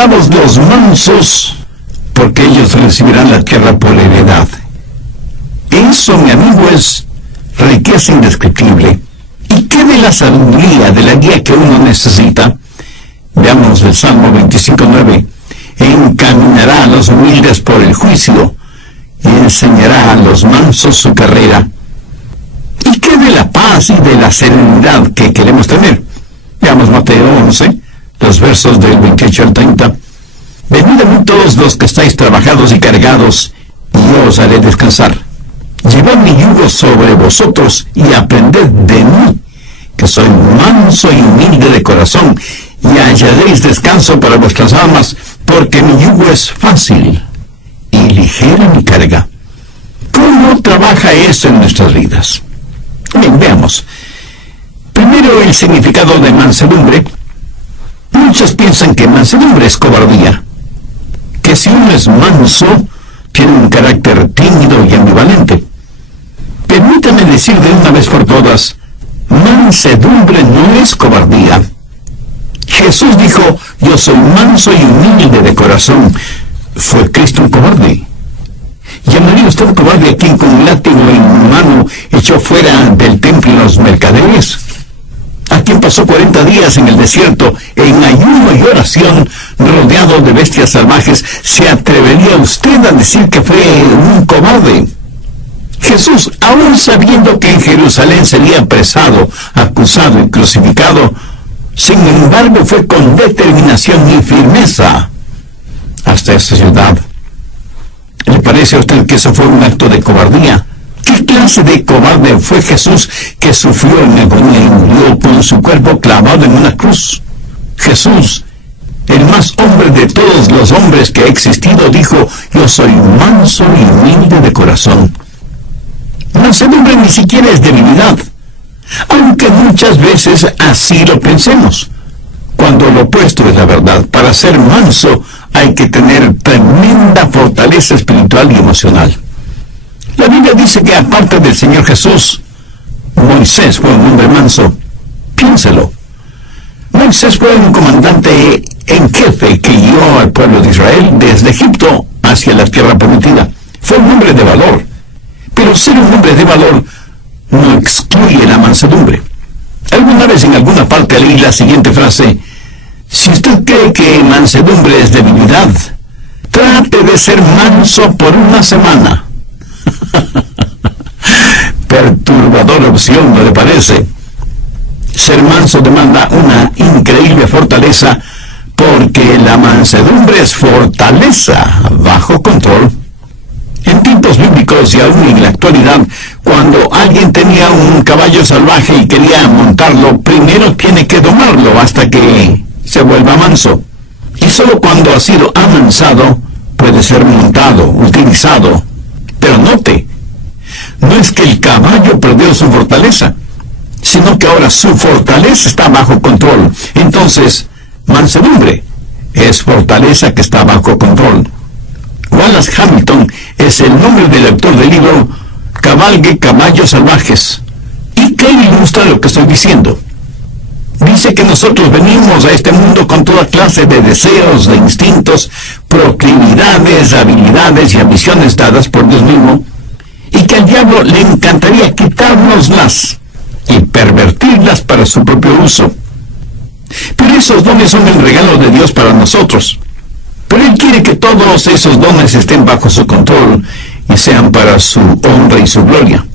Bienaventurados los mansos, porque ellos recibirán la tierra por heredad. Eso, mi amigo, es riqueza indescriptible. ¿Y qué de la sabiduría, de la guía que uno necesita? Veamos el Salmo 25:9. Encaminará a los humildes por el juicio y enseñará a los mansos su carrera. ¿Y qué de la paz y de la serenidad que queremos tener? Veamos Mateo 11, los versos del 28 al 30. Venid a mí todos los que estáis trabajados y cargados, y yo os haré descansar. Llevad mi yugo sobre vosotros y aprended de mí, que soy manso y humilde de corazón, y hallaréis descanso para vuestras almas, porque mi yugo es fácil y ligera mi carga. ¿Cómo trabaja eso en nuestras vidas? Bien, veamos. Primero, el significado de mansedumbre. Muchos piensan que mansedumbre es cobardía, que si uno es manso, tiene un carácter tímido y ambivalente. Permítame decir de una vez por todas, mansedumbre no es cobardía. Jesús dijo, yo soy manso y humilde de corazón. ¿Fue Cristo un cobarde? ¿Llamaría usted cobarde a quien con un látigo en mano echó fuera del templo los mercaderes? ¿A quien pasó 40 días en el desierto, en ayuno y oración, rodeado de bestias salvajes? ¿Se atrevería usted a decir que fue un cobarde? Jesús, aún sabiendo que en Jerusalén sería apresado, acusado y crucificado, sin embargo fue con determinación y firmeza hasta esta ciudad. ¿Le parece a usted que eso fue un acto de cobardía? ¿Qué clase de cobarde fue Jesús que sufrió en agonía y murió con su cuerpo clavado en una cruz? Jesús, el más hombre de todos los hombres que ha existido, dijo, yo soy manso y humilde de corazón. Mansedumbre ni siquiera es debilidad, aunque muchas veces así lo pensemos, cuando lo opuesto es la verdad. Para ser manso hay que tener tremenda fortaleza espiritual y emocional. La Biblia dice que aparte del Señor Jesús, Moisés fue un hombre manso. Piénselo. Moisés fue un comandante en jefe que guió al pueblo de Israel desde Egipto hacia la tierra prometida. Fue un hombre de valor. Pero ser un hombre de valor no excluye la mansedumbre. Alguna vez en alguna parte leí la siguiente frase: si usted cree que mansedumbre es debilidad, trate de ser manso por una semana. Perturbadora opción, ¿no le parece? Ser manso demanda una increíble fortaleza, porque la mansedumbre es fortaleza bajo control. En tiempos bíblicos y aún en la actualidad, cuando alguien tenía un caballo salvaje y quería montarlo, primero tiene que domarlo hasta que se vuelva manso. Y solo cuando ha sido amansado puede ser montado, utilizado. Pero note, no es que el caballo perdió su fortaleza, sino que ahora su fortaleza está bajo control. Entonces, mansedumbre es fortaleza que está bajo control. Wallace Hamilton es el nombre del autor del libro Cabalgue Caballos Salvajes. ¿Y qué ilustra lo que estoy diciendo? Dice que nosotros venimos a este mundo con toda clase de deseos, de instintos, proclividades, habilidades y ambiciones dadas por Dios mismo, y que al diablo le encantaría quitárnoslas y pervertirlas para su propio uso. Pero esos dones son el regalo de Dios para nosotros. Pero Él quiere que todos esos dones estén bajo su control y sean para su honra y su gloria.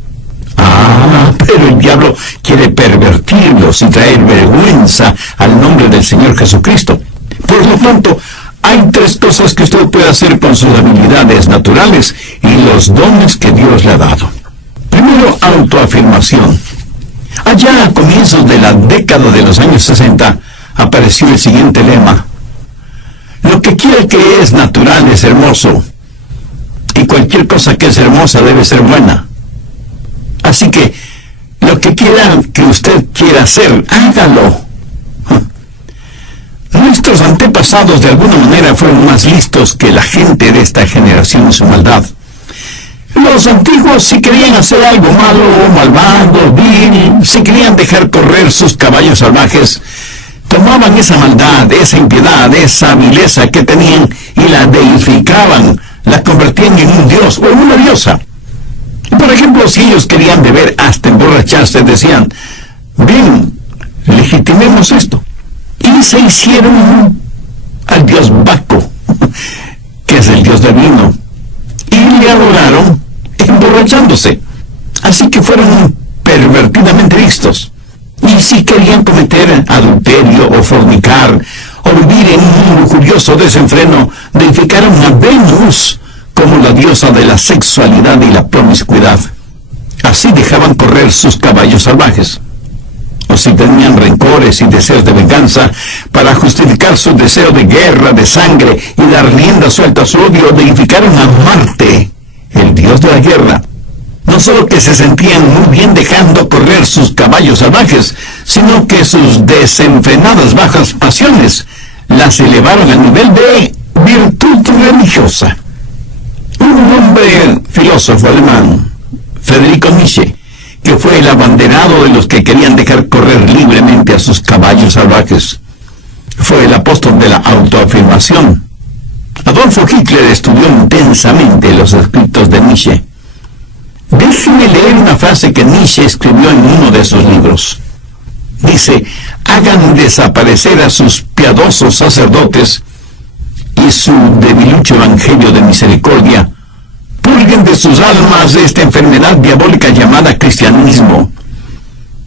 Pero el diablo quiere pervertirlos y traer vergüenza al nombre del Señor Jesucristo. Por lo tanto, hay tres cosas que usted puede hacer con sus habilidades naturales y los dones que Dios le ha dado. Primero, autoafirmación. Allá a comienzos de la década de los años 60, apareció el siguiente lema: lo que quiera que es natural es hermoso, y cualquier cosa que es hermosa debe ser buena. Así que, lo que quiera que usted quiera hacer, hágalo. Nuestros antepasados de alguna manera fueron más listos que la gente de esta generación en su maldad. Los antiguos, si querían hacer algo malo, malvado, vil, si querían dejar correr sus caballos salvajes, Tomaban esa maldad, esa impiedad, esa vileza que tenían y la deificaban, la convertían en un dios o en una diosa. Por ejemplo, si ellos querían beber hasta emborracharse, decían, bien, legitimemos esto. Y se hicieron al dios Baco, que es el dios del vino, y le adoraron emborrachándose. Así que fueron pervertidamente vistos. Y si querían cometer adulterio o fornicar o vivir en un mundo lujurioso desenfreno, deificaron a Venus como la diosa de la sexualidad y la promiscuidad. Así dejaban correr sus caballos salvajes. O si tenían rencores y deseos de venganza, para justificar su deseo de guerra, de sangre y dar rienda suelta a su odio, deificaron a Marte, el dios de la guerra. No solo que se sentían muy bien dejando correr sus caballos salvajes, sino que sus desenfrenadas bajas pasiones las elevaron al nivel de virtud religiosa. Un hombre filósofo alemán, Friedrich Nietzsche, que fue el abanderado de los que querían dejar correr libremente a sus caballos salvajes. Fue el apóstol de la autoafirmación. Adolfo Hitler estudió intensamente los escritos de Nietzsche. Déjeme leer una frase que Nietzsche escribió en uno de sus libros. Dice, hagan desaparecer a sus piadosos sacerdotes y su debilucho evangelio de misericordia. Purguen de sus almas esta enfermedad diabólica llamada cristianismo.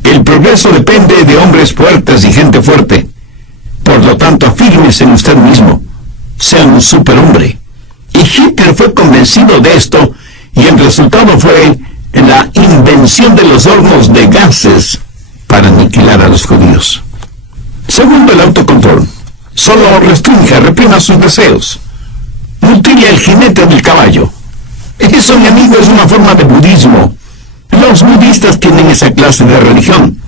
El progreso depende de hombres fuertes y gente fuerte. Por lo tanto, afírmese en usted mismo. Sea un superhombre. Y Hitler fue convencido de esto, y el resultado fue la invención de los hornos de gases para aniquilar a los judíos. Segundo, el autocontrol. Solo restrinja, reprima sus deseos. Mutile el jinete del caballo. Eso, mi amigo, es una forma de budismo. Los budistas tienen esa clase de religión.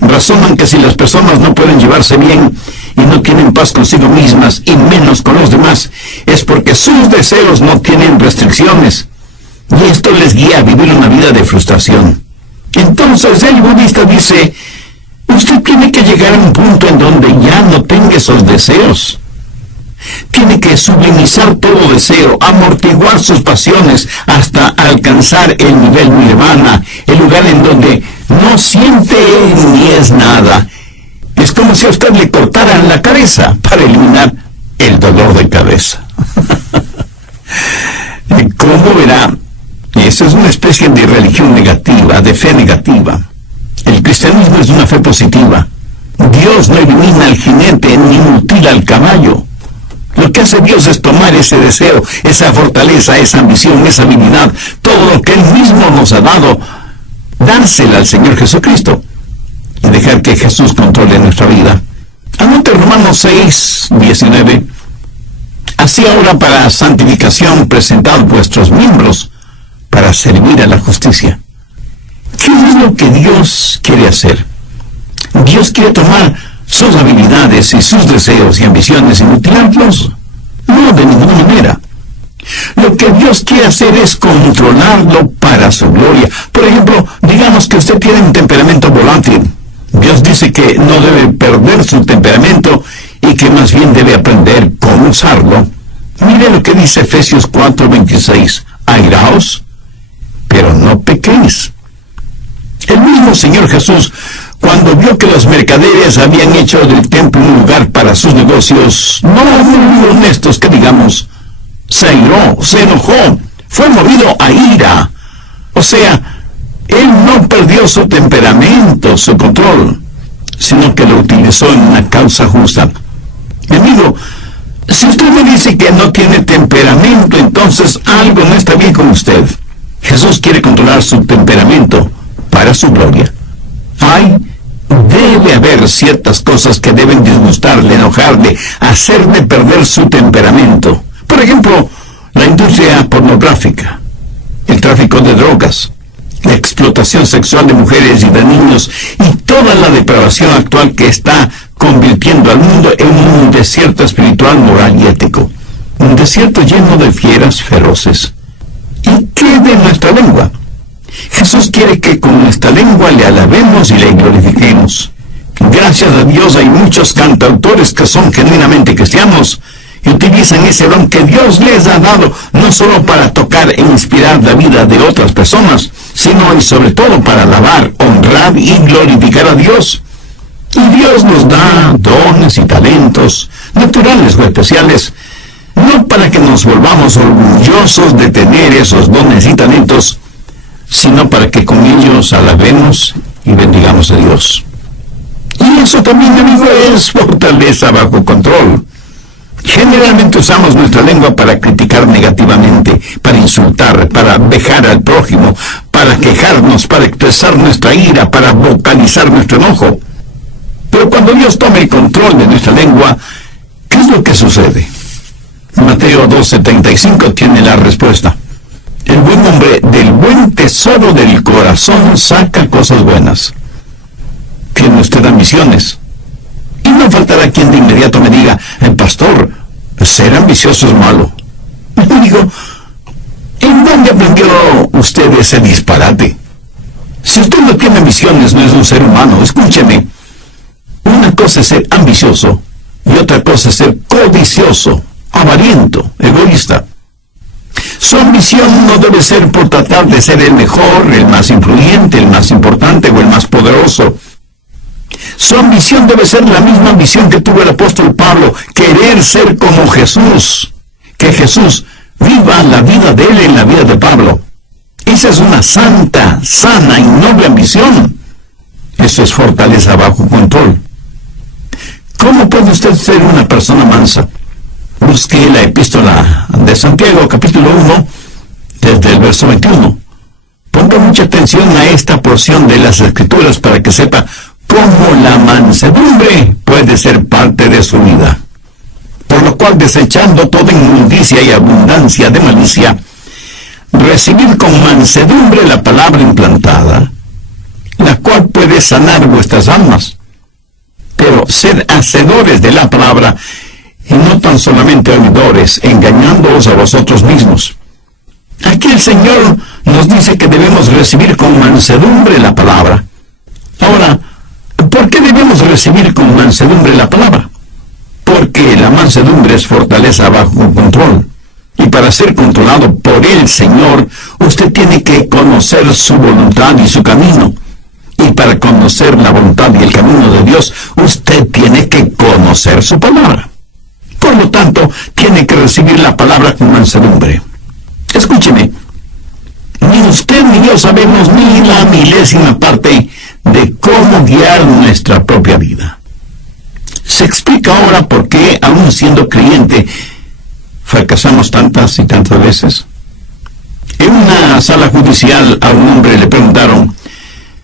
Razonan que si las personas no pueden llevarse bien y no tienen paz consigo mismas y menos con los demás, es porque sus deseos no tienen restricciones. Y esto les guía a vivir una vida de frustración. Entonces el budista dice, usted tiene que llegar a un punto en donde ya no tenga esos deseos. Tiene que sublimizar todo deseo, amortiguar sus pasiones hasta alcanzar el nivel nirvana, el lugar en donde no siente ni es nada. Es como si a usted le cortaran la cabeza para eliminar el dolor de cabeza. ¿Cómo verá? Esa es una especie de religión negativa, de fe negativa. El cristianismo es una fe positiva. Dios no elimina al jinete ni mutila al caballo. Lo que hace Dios es tomar ese deseo, esa fortaleza, esa ambición, esa habilidad, todo lo que Él mismo nos ha dado, dársela al Señor Jesucristo y dejar que Jesús controle nuestra vida. Anote Romanos 6, 19. Así ahora para santificación presentad vuestros miembros para servir a la justicia. ¿Qué es lo que Dios quiere hacer? Dios quiere tomar sus habilidades y sus deseos y ambiciones y mutilarlos. No, de ninguna manera. Lo que Dios quiere hacer es controlarlo para su gloria. Por ejemplo, digamos que usted tiene un temperamento volátil. Dios dice que no debe perder su temperamento y que más bien debe aprender cómo usarlo. Mire lo que dice Efesios 4:26. Airaos, pero no pequéis. El mismo Señor Jesús, cuando vio que los mercaderes habían hecho del templo un lugar para sus negocios, no muy honestos que digamos, se airó, se enojó, fue movido a ira. O sea, Él no perdió su temperamento, su control, sino que lo utilizó en una causa justa. Mi amigo, si usted me dice que no tiene temperamento, entonces algo no está bien con usted. Jesús quiere controlar su temperamento para su gloria. Debe haber ciertas cosas que deben disgustarle, enojarle, hacerle perder su temperamento. Por ejemplo, la industria pornográfica, el tráfico de drogas, la explotación sexual de mujeres y de niños y toda la depravación actual que está convirtiendo al mundo en un desierto espiritual, moral y ético. Un desierto lleno de fieras feroces. ¿Y qué de nuestra lengua? Jesús quiere que con nuestra lengua le alabemos y le glorifiquemos. Gracias a Dios hay muchos cantautores que son genuinamente cristianos y utilizan ese don que Dios les ha dado, no solo para tocar e inspirar la vida de otras personas, sino y sobre todo para alabar, honrar y glorificar a Dios. Y Dios nos da dones y talentos, naturales o especiales, no para que nos volvamos orgullosos de tener esos dones y talentos, sino para que con ellos alabemos y bendigamos a Dios. Y eso también, amigo, es fortaleza bajo control. Generalmente usamos nuestra lengua para criticar negativamente, para insultar, para vejar al prójimo, para quejarnos, para expresar nuestra ira, para vocalizar nuestro enojo. Pero cuando Dios toma el control de nuestra lengua, ¿qué es lo que sucede? Mateo 12:35 tiene la respuesta. El buen hombre del buen tesoro del corazón saca cosas buenas. Tiene usted ambiciones. Y no faltará quien de inmediato me diga, pastor, ser ambicioso es malo. Digo, ¿en dónde aprendió usted ese disparate? Si usted no tiene ambiciones, no es un ser humano. Escúcheme. Una cosa es ser ambicioso y otra cosa es ser codicioso, avariento, egoísta. Su ambición no debe ser por tratar de ser el mejor, el más influyente, el más importante o el más poderoso. Su ambición debe ser la misma ambición que tuvo el apóstol Pablo, querer ser como Jesús, que Jesús viva la vida de él en la vida de Pablo. Esa es una santa, sana y noble ambición. Eso es fortaleza bajo control. ¿Cómo puede usted ser una persona mansa? Busque la epístola de Santiago, capítulo 1, desde el verso 21. Ponga mucha atención a esta porción de las Escrituras para que sepa cómo la mansedumbre puede ser parte de su vida. Por lo cual, desechando toda inmundicia y abundancia de malicia, recibid con mansedumbre la palabra implantada, la cual puede sanar vuestras almas. Pero sed hacedores de la palabra, y no tan solamente oidores, engañándoos a vosotros mismos. Aquí el Señor nos dice que debemos recibir con mansedumbre la palabra. Ahora, ¿por qué debemos recibir con mansedumbre la palabra? Porque la mansedumbre es fortaleza bajo control. Y para ser controlado por el Señor, usted tiene que conocer su voluntad y su camino. Y para conocer la voluntad y el camino de Dios, usted tiene que conocer su palabra. Por lo tanto, tiene que recibir la palabra con mansedumbre. Escúcheme, ni usted ni yo sabemos ni la milésima parte de cómo guiar nuestra propia vida. Se explica ahora por qué, aún siendo creyente, fracasamos tantas y tantas veces. En una sala judicial a un hombre le preguntaron,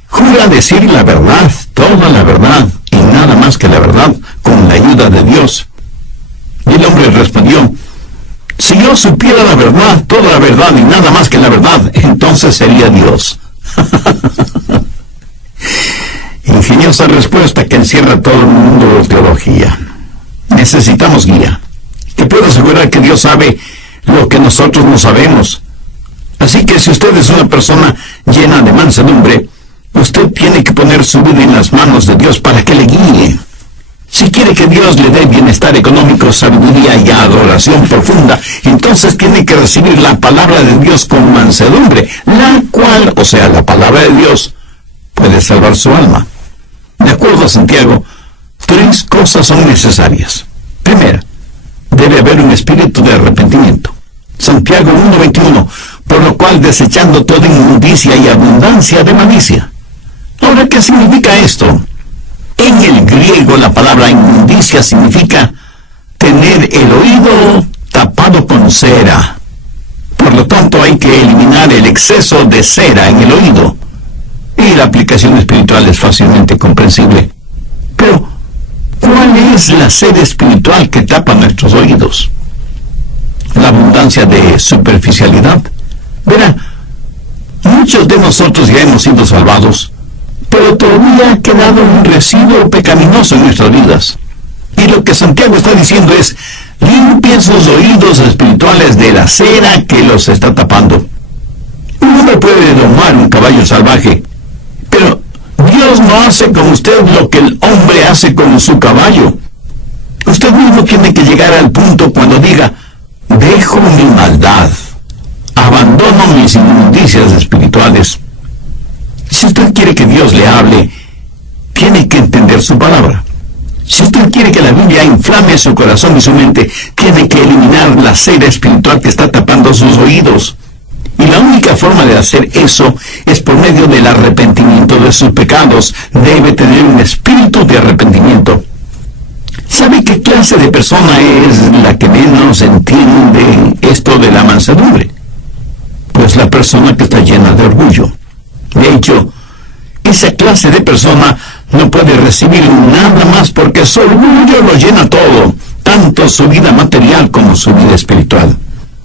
¿jura decir la verdad, toda la verdad y nada más que la verdad, con la ayuda de Dios? Y el hombre respondió, si yo supiera la verdad, toda la verdad y nada más que la verdad, entonces sería Dios. Ingeniosa respuesta que encierra todo el mundo de teología. Necesitamos guía. Te puedo asegurar que Dios sabe lo que nosotros no sabemos. Así que si usted es una persona llena de mansedumbre, usted tiene que poner su vida en las manos de Dios para que le guíe. Si quiere que Dios le dé bienestar económico, sabiduría y adoración profunda, entonces tiene que recibir la palabra de Dios con mansedumbre, la cual, o sea, la palabra de Dios, puede salvar su alma. De acuerdo a Santiago, 3 cosas son necesarias. Primera, debe haber un espíritu de arrepentimiento. Santiago 1:21, por lo cual desechando toda inmundicia y abundancia de malicia. Ahora, ¿qué significa esto? En el griego la palabra inmundicia significa tener el oído tapado con cera. Por lo tanto, hay que eliminar el exceso de cera en el oído. Y la aplicación espiritual es fácilmente comprensible. Pero, ¿cuál es la cera espiritual que tapa nuestros oídos? La abundancia de superficialidad. Verá, muchos de nosotros ya hemos sido salvados, pero todavía ha quedado un residuo pecaminoso en nuestras vidas. Y lo que Santiago está diciendo es, limpien sus oídos espirituales de la cera que los está tapando. Un hombre puede domar un caballo salvaje, pero Dios Dios no hace con usted lo que el hombre hace con su caballo. Usted mismo tiene que llegar al punto cuando diga, dejo mi maldad, abandono mis inmundicias espirituales. Si usted quiere que Dios le hable, tiene que entender su palabra. Si usted quiere que la Biblia inflame su corazón y su mente, tiene que eliminar la cera espiritual que está tapando sus oídos. Y la única forma de hacer eso es por medio del arrepentimiento de sus pecados. Debe tener un espíritu de arrepentimiento. ¿Sabe qué clase de persona es la que menos entiende esto de la mansedumbre? Pues la persona que está llena de orgullo. De hecho, esa clase de persona no puede recibir nada más porque su orgullo lo llena todo, tanto su vida material como su vida espiritual.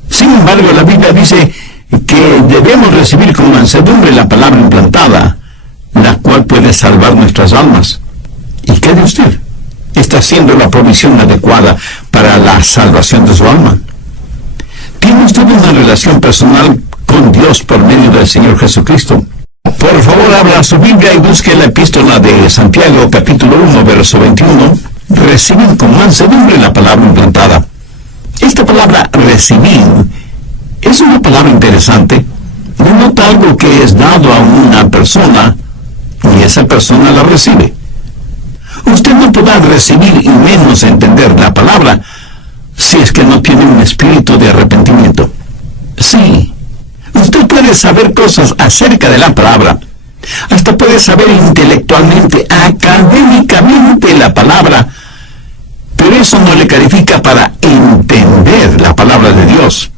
Sin embargo, la Biblia dice que debemos recibir con mansedumbre la palabra implantada, la cual puede salvar nuestras almas. ¿Y qué de usted? ¿Está haciendo la provisión adecuada para la salvación de su alma? ¿Tiene usted una relación personal con Dios por medio del Señor Jesucristo? Por favor, abra su Biblia y busque la epístola de Santiago, capítulo 1, verso 21. Recibid con mansedumbre la palabra implantada. Esta palabra recibir es una palabra interesante. Denota algo que es dado a una persona y esa persona la recibe. Usted no podrá recibir y menos entender la palabra si es que no tiene un espíritu de arrepentimiento. Sí, usted puede saber cosas acerca de la palabra, hasta puede saber intelectualmente, académicamente la palabra, pero eso no le califica para entender la palabra de Dios.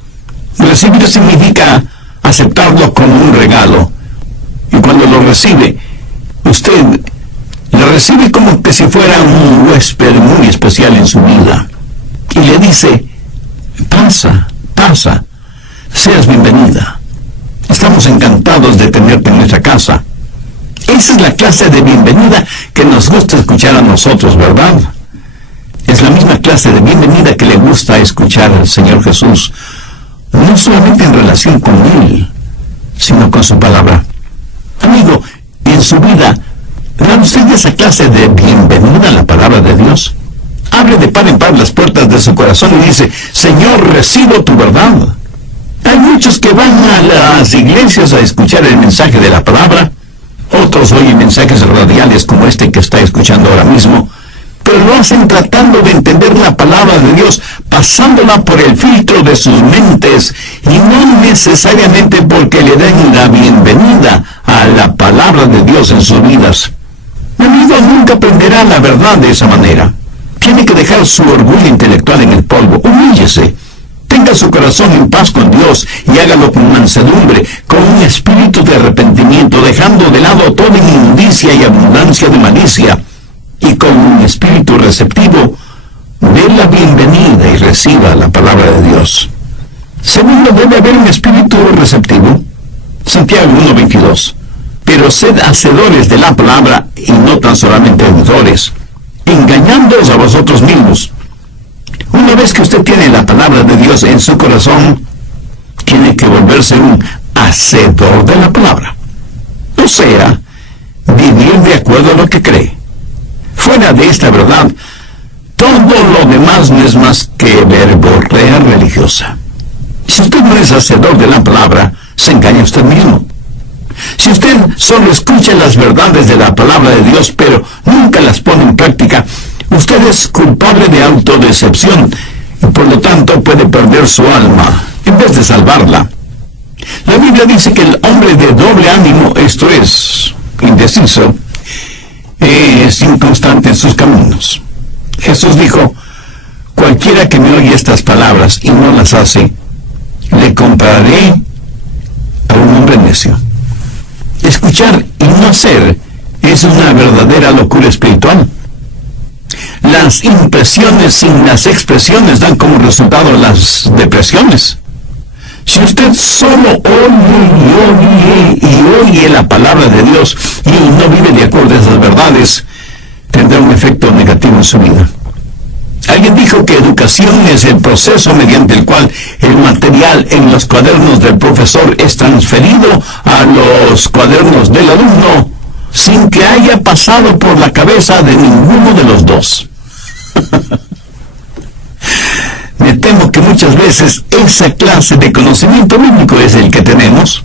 Recibir significa aceptarlo como un regalo, y cuando lo recibe, usted lo recibe como que si fuera un huésped muy especial en su vida, y le dice, pasa, seas bienvenida. Estamos encantados de tenerte en nuestra casa. Esa es la clase de bienvenida que nos gusta escuchar a nosotros, ¿verdad? Es la misma clase de bienvenida que le gusta escuchar al Señor Jesús, no solamente en relación con Él, sino con su palabra. Amigo, en su vida, ¿da usted esa clase de bienvenida a la palabra de Dios? Abre de par en par las puertas de su corazón y dice, Señor, recibo tu verdad. Hay muchos que van a las iglesias a escuchar el mensaje de la palabra. Otros oyen mensajes radiales como este que está escuchando ahora mismo, pero lo hacen tratando de entender la palabra de Dios, pasándola por el filtro de sus mentes, y no necesariamente porque le den la bienvenida a la palabra de Dios en sus vidas. Mi amigo nunca aprenderá la verdad de esa manera. Tiene que dejar su orgullo intelectual en el polvo. Humíllese. Tenga su corazón en paz con Dios y hágalo con mansedumbre, con un espíritu de arrepentimiento, dejando de lado toda inmundicia y abundancia de malicia, y con un espíritu receptivo, dé la bienvenida y reciba la palabra de Dios. Segundo, debe haber un espíritu receptivo. Santiago 1:22. Pero sed hacedores de la palabra y no tan solamente oidores, engañándoos a vosotros mismos. Una vez que usted tiene la palabra de Dios en su corazón, tiene que volverse un hacedor de la palabra. O sea, vivir de acuerdo a lo que cree. Fuera de esta verdad, todo lo demás no es más que verborrea religiosa. Si usted no es hacedor de la palabra, se engaña usted mismo. Si usted solo escucha las verdades de la palabra de Dios, pero nunca las pone en práctica, usted es culpable de autodecepción y por lo tanto puede perder su alma en vez de salvarla. La Biblia dice que el hombre de doble ánimo, esto es, indeciso, es inconstante en sus caminos. Jesús dijo, cualquiera que me oye estas palabras y no las hace, le compararé a un hombre necio. Escuchar y no hacer es una verdadera locura espiritual. Las impresiones sin las expresiones dan como resultado las depresiones. Si usted solo oye la palabra de Dios y no vive de acuerdo a esas verdades, tendrá un efecto negativo en su vida. Alguien dijo que educación es el proceso mediante el cual el material en los cuadernos del profesor es transferido a los cuadernos del alumno sin que haya pasado por la cabeza de ninguno de los dos. Me temo que muchas veces esa clase de conocimiento bíblico es el que tenemos.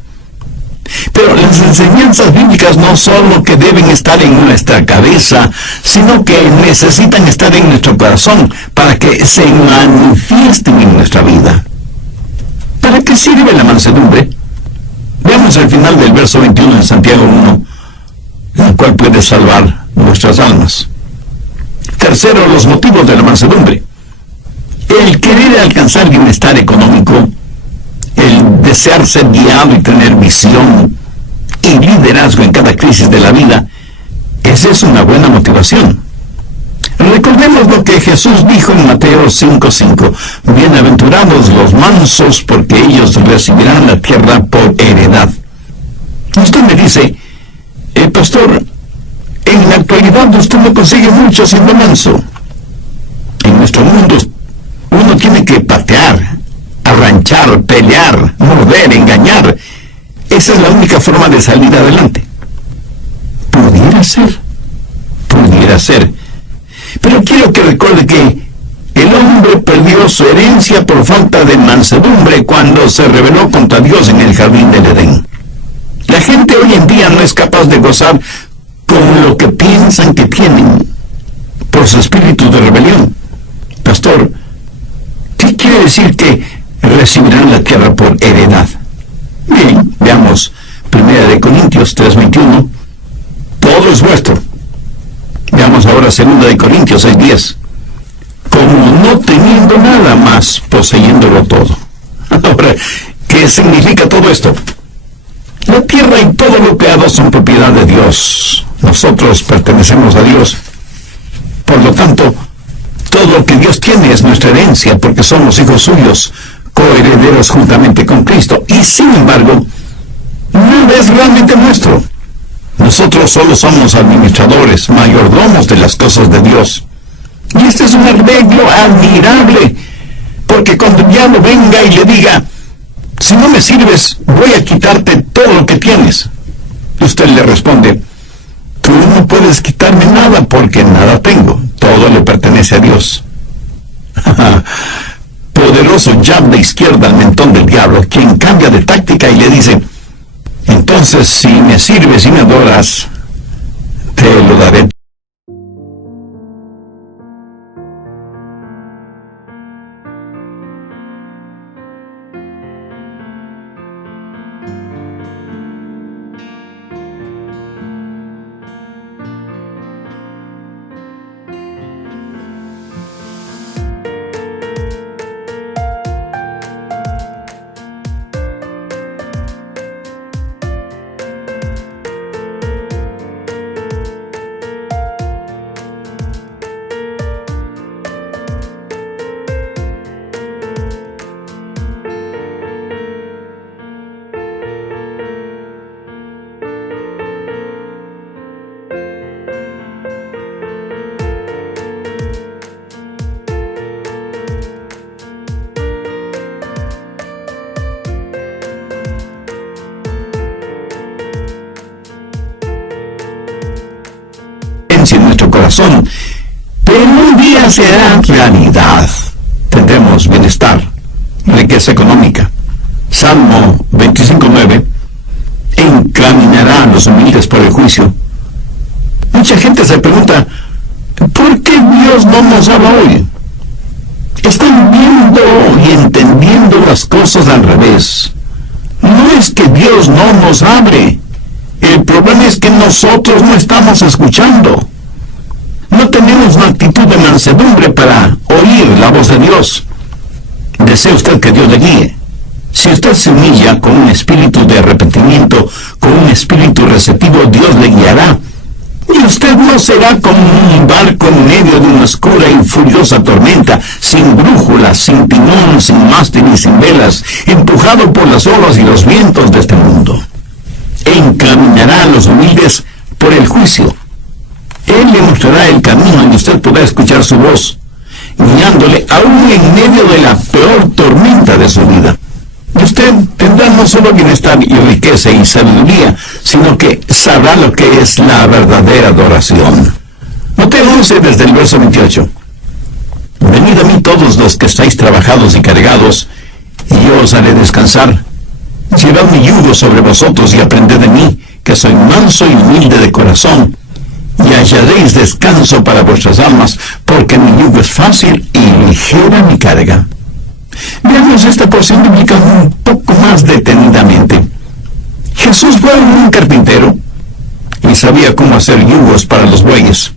Pero las enseñanzas bíblicas no solo que deben estar en nuestra cabeza, sino que necesitan estar en nuestro corazón para que se manifiesten en nuestra vida. ¿Para qué sirve la mansedumbre? Veamos el final del verso 21 en Santiago 1, el cual puede salvar nuestras almas. Tercero, los motivos de la mansedumbre. El querer alcanzar bienestar económico, el desear ser guiado y tener visión y liderazgo en cada crisis de la vida, esa es una buena motivación. Recordemos lo que Jesús dijo en Mateo 5:5. Bienaventurados los mansos, porque ellos recibirán la tierra por heredad. Usted me dice, pastor, en la actualidad usted no consigue mucho siendo manso. En nuestro mundo uno tiene que patear, arranchar, pelear, morder, engañar. Esa es la única forma de salir adelante. Pudiera ser. Pero quiero que recuerde que el hombre perdió su herencia por falta de mansedumbre cuando se rebeló contra Dios en el jardín del Edén. La gente hoy en día no es capaz de gozar con lo que piensan que tienen por su espíritu de rebelión. Pastor, ¿qué quiere decir que recibirán la tierra por heredad? Bien, veamos 1 Corintios 3:21. Todo es vuestro. Veamos ahora 2 Corintios 6:10. Como no teniendo nada más, poseyéndolo todo. Ahora, ¿qué significa todo esto? La tierra y todo lo creado son propiedad de Dios. Nosotros pertenecemos a Dios. Por lo tanto, todo lo que Dios tiene es nuestra herencia, porque somos hijos suyos, coherederos juntamente con Cristo. Y sin embargo, nada es realmente nuestro. Nosotros solo somos administradores, mayordomos de las cosas de Dios. Y este es un arreglo admirable, porque cuando el diablo venga y le diga, si no me sirves, voy a quitarte todo lo que tienes, usted le responde, tú no puedes quitarme nada porque nada tengo, todo le pertenece a Dios. Poderoso jab de izquierda al mentón del diablo, quien cambia de táctica y le dice, entonces si me sirves y me adoras, te lo daré. En nuestro corazón, pero un día será realidad. Tendremos bienestar, riqueza económica. Salmo 25:9. Encaminará a los humildes por el juicio. Mucha gente se pregunta, ¿por qué Dios no nos habla hoy? Están viendo y entendiendo las cosas al revés. No es que Dios no nos hable. El problema es que nosotros no estamos escuchando. No tenemos una actitud de mansedumbre para oír la voz de Dios. Desea usted que Dios le guíe. Si usted se humilla con un espíritu de arrepentimiento, con un espíritu receptivo, Dios le guiará. Y usted no será como un barco en medio de una oscura y furiosa tormenta, sin brújula, sin timón, sin mástil y sin velas, empujado por las olas y los vientos de este mundo. Encaminará a los humildes por el juicio. Él le mostrará el camino y usted podrá escuchar su voz, guiándole aún en medio de la peor tormenta de su vida. Y usted tendrá no solo solo bienestar y riqueza y sabiduría, sino que sabrá lo que es la verdadera adoración. Mateo 11 desde el verso 28. Venid a mí todos los que estáis trabajados y cargados, y yo os haré descansar. Llevad mi yugo sobre vosotros y aprended de mí, que soy manso y humilde de corazón, y hallaréis descanso para vuestras almas, porque mi yugo es fácil y ligera mi carga. Veamos esta porción bíblica un poco más detenidamente. Jesús fue un carpintero y sabía cómo hacer yugos para los bueyes.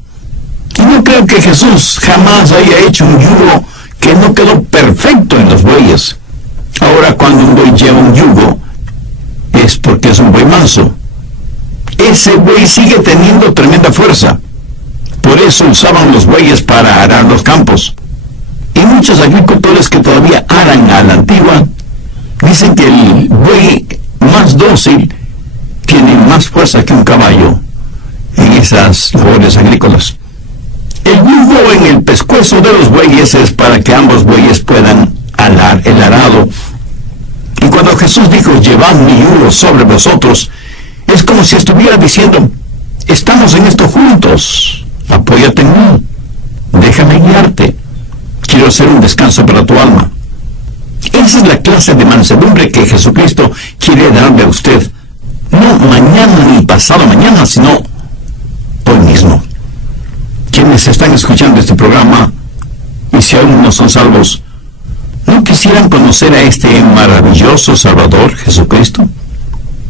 Y no creo que Jesús jamás haya hecho un yugo que no quedó perfecto en los bueyes. Ahora, cuando un buey lleva un yugo, es porque es un buey manso. Ese buey sigue teniendo tremenda fuerza. Por eso usaban los bueyes para arar los campos. Y muchos agricultores que todavía aran a la antigua dicen que el buey más dócil tiene más fuerza que un caballo en esas labores agrícolas. El yugo en el pescuezo de los bueyes es para que ambos bueyes puedan arar el arado. Y cuando Jesús dijo, llevad mi yugo sobre vosotros, es como si estuviera diciendo, estamos en esto juntos, apóyate en mí, déjame guiarte, quiero hacer un descanso para tu alma. Esa es la clase de mansedumbre que Jesucristo quiere darle a usted, no mañana ni pasado mañana, sino hoy mismo. Quienes están escuchando este programa, y si aún no son salvos, ¿no quisieran conocer a este maravilloso Salvador, Jesucristo?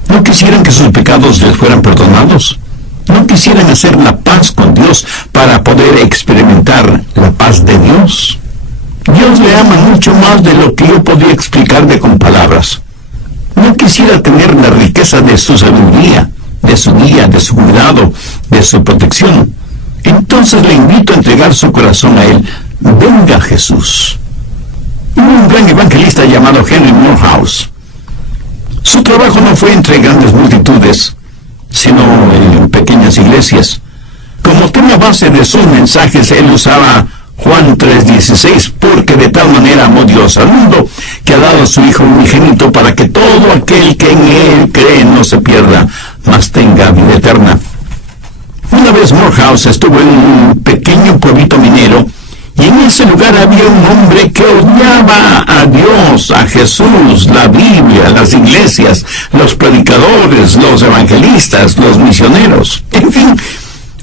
¿No quisieran que sus pecados les fueran perdonados? ¿No quisieran hacer la paz con Dios para poder experimentar la paz de Dios? Dios le ama mucho más de lo que yo podría explicarle con palabras. ¿No quisiera tener la riqueza de su sabiduría, de su guía, de su cuidado, de su protección? Entonces le invito a entregar su corazón a Él. Venga Jesús. Hubo un gran evangelista llamado Henry Morehouse. Su trabajo no fue entre grandes multitudes, sino en pequeñas iglesias. Como tema base de sus mensajes, él usaba Juan 3:16, porque de tal manera amó Dios al mundo, que ha dado a su Hijo unigénito para que todo aquel que en Él cree no se pierda, mas tenga vida eterna. Una vez Morehouse estuvo en un pequeño pueblito minero, y en ese lugar había un hombre que odiaba a Dios, a Jesús, la Biblia, las iglesias, los predicadores, los evangelistas, los misioneros. En fin,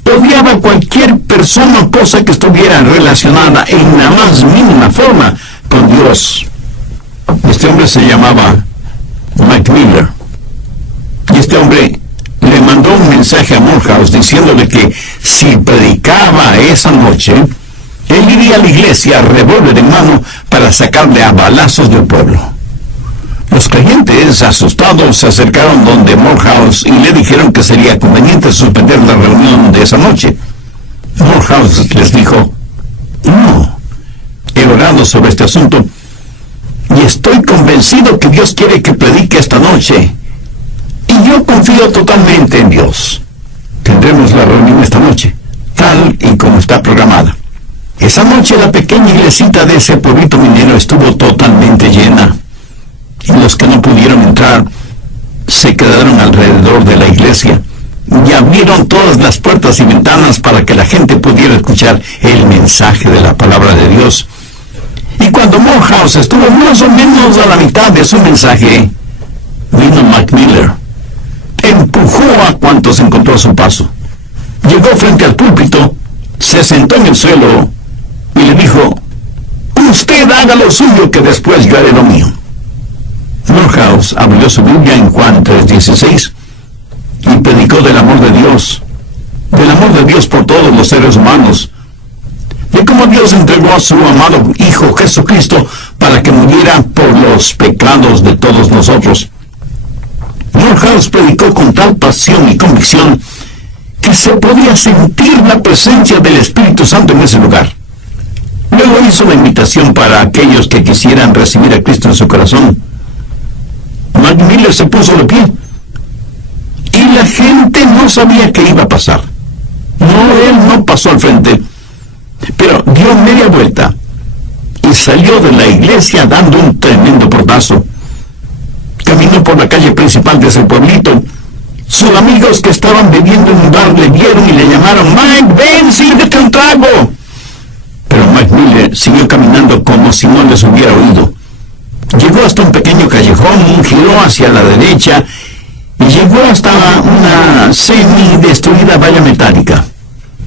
odiaba a cualquier persona o cosa que estuviera relacionada en la más mínima forma con Dios. Este hombre se llamaba Mike Miller. Y este hombre le mandó un mensaje a Morehouse diciéndole que si predicaba esa noche, él iría a la iglesia, revólver en mano, para sacarle a balazos del pueblo. Los creyentes, asustados, se acercaron donde Morehouse y le dijeron que sería conveniente suspender la reunión de esa noche. Morehouse les dijo, no, he orado sobre este asunto y estoy convencido que Dios quiere que predique esta noche. Y yo confío totalmente en Dios. Tendremos la reunión esta noche, tal y como está programada. Esa noche la pequeña iglesita de ese pueblito minero estuvo totalmente llena. Y los que no pudieron entrar se quedaron alrededor de la iglesia y abrieron todas las puertas y ventanas para que la gente pudiera escuchar el mensaje de la palabra de Dios. Y cuando Morehouse estuvo más o menos a la mitad de su mensaje, vino Mike Miller. Empujó a cuantos encontró a su paso. Llegó frente al púlpito, se sentó en el suelo y le dijo, usted haga lo suyo que después yo haré lo mío. Morehouse abrió su Biblia en Juan 3:16 y predicó del amor de Dios por todos los seres humanos, de cómo Dios entregó a su amado Hijo Jesucristo para que muriera por los pecados de todos nosotros. Morehouse predicó con tal pasión y convicción que se podía sentir la presencia del Espíritu Santo en ese lugar. Luego hizo la invitación para aquellos que quisieran recibir a Cristo en su corazón. Mike Miller se puso de pie y la gente no sabía qué iba a pasar. Él no pasó al frente, pero dio media vuelta y salió de la iglesia dando un tremendo portazo. caminó por la calle principal de ese pueblito. Sus amigos que estaban bebiendo en un bar le vieron y le llamaron: Mike, ven, sírvete un trago. Pero Mike Miller siguió caminando como si no les hubiera oído. Llegó hasta un pequeño callejón, giró hacia la derecha y llegó hasta una semi-destruida valla metálica,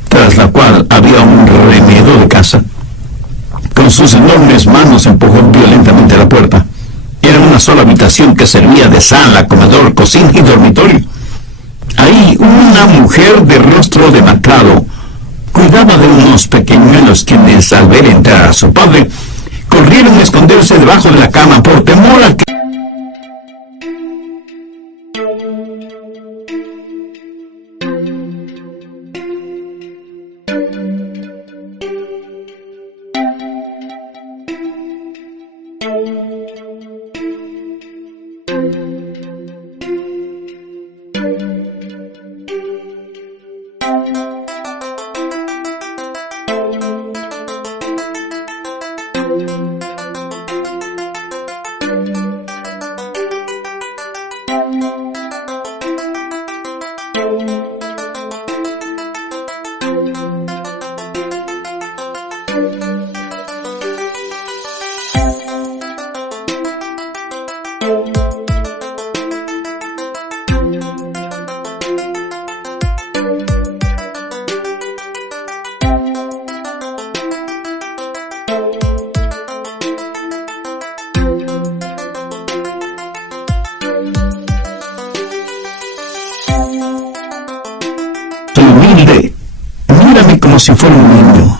tras la cual había un remedo de casa. Con sus enormes manos empujó violentamente la puerta. Era una sola habitación que servía de sala, comedor, cocina y dormitorio. Ahí una mujer de rostro demacrado cuidaba de unos pequeñuelos quienes, al ver entrar a su padre, corrieron a esconderse debajo de la cama por temor a que... Humilde, mírame como si fuera un niño.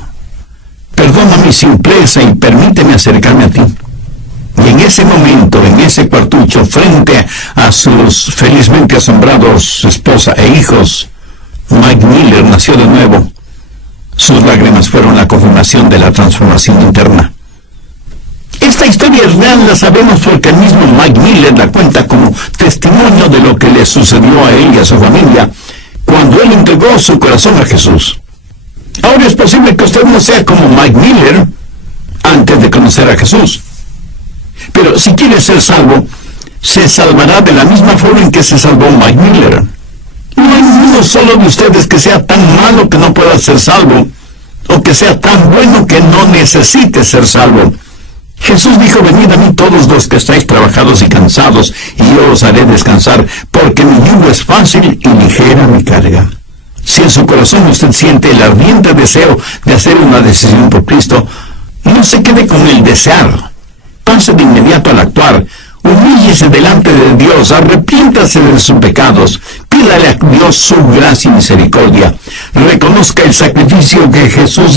Perdona mi simpleza y permíteme acercarme a ti. Y en ese momento, en ese cuartucho, frente a sus felizmente asombrados esposa e hijos, Mike Miller nació de nuevo. Sus lágrimas fueron la confirmación de la transformación interna. Esta historia es real, la sabemos porque el mismo Mike Miller la cuenta como testimonio de lo que le sucedió a él y a su familia cuando él entregó su corazón a Jesús. Ahora es posible que usted no sea como Mike Miller antes de conocer a Jesús. Pero si quiere ser salvo, se salvará de la misma forma en que se salvó Mike Miller. No hay uno solo de ustedes que sea tan malo que no pueda ser salvo, o que sea tan bueno que no necesite ser salvo. Jesús dijo: venid a mí todos los que estáis trabajados y cansados, y yo os haré descansar, porque mi yugo es fácil y ligera mi carga. Si en su corazón usted siente el ardiente deseo de hacer una decisión por Cristo, no se quede con el desear. Pase de inmediato al actuar. Humíllese delante de Dios, arrepiéntase de sus pecados, pídale a Dios su gracia y misericordia. Reconozca el sacrificio que Jesús